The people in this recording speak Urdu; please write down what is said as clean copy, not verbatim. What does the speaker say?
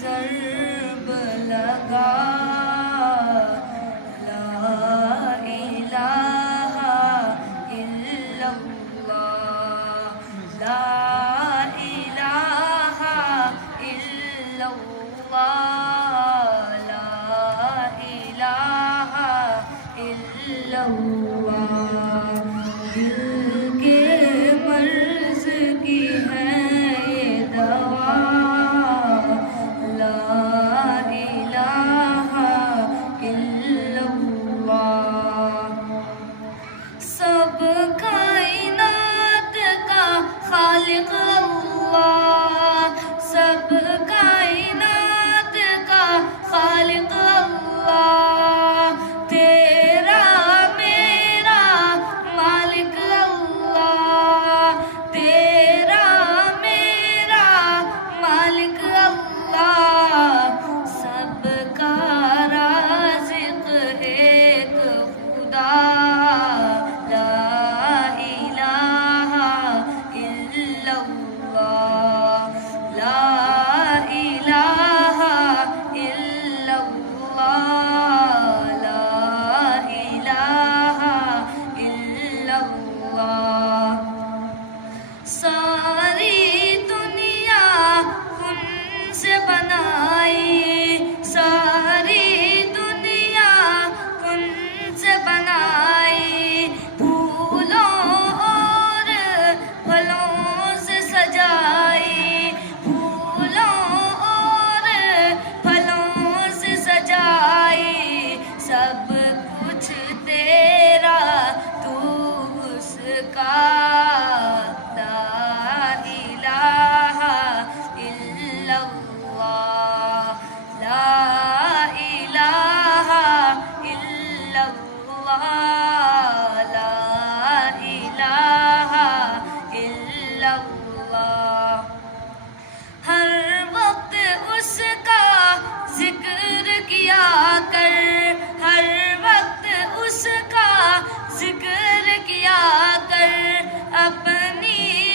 ضرب لگا لا الہ الا اللہ لا الہ الا اللہ لا الہ الا اللہ دل کے مرض کی ہے یہ دوا لا الہ الا اللہ سب کائنات کا خالق اللہ سب کائنات کا خالق اللہ تیرا میرا مالک اللہ تیرا میرا مالک اللہ سب کا رازق ایک خدا لا الہ الا اللہ لا الہ الا اللہ لا الہ الا اللہ ساری دنیا خون سے بنائی ساری دنیا خون سے بنائی پھولوں اور پھلوں سے سجائی پھولوں اور پھلوں سے سجائی سب کچھ تیرا تو اس کا لا الہ الا اللہ لا الہ الا اللہ لا الہ الا اللہ ہر وقت اس کا ذکر کیا کر ہر وقت اس کا ذکر کیا کر اپنی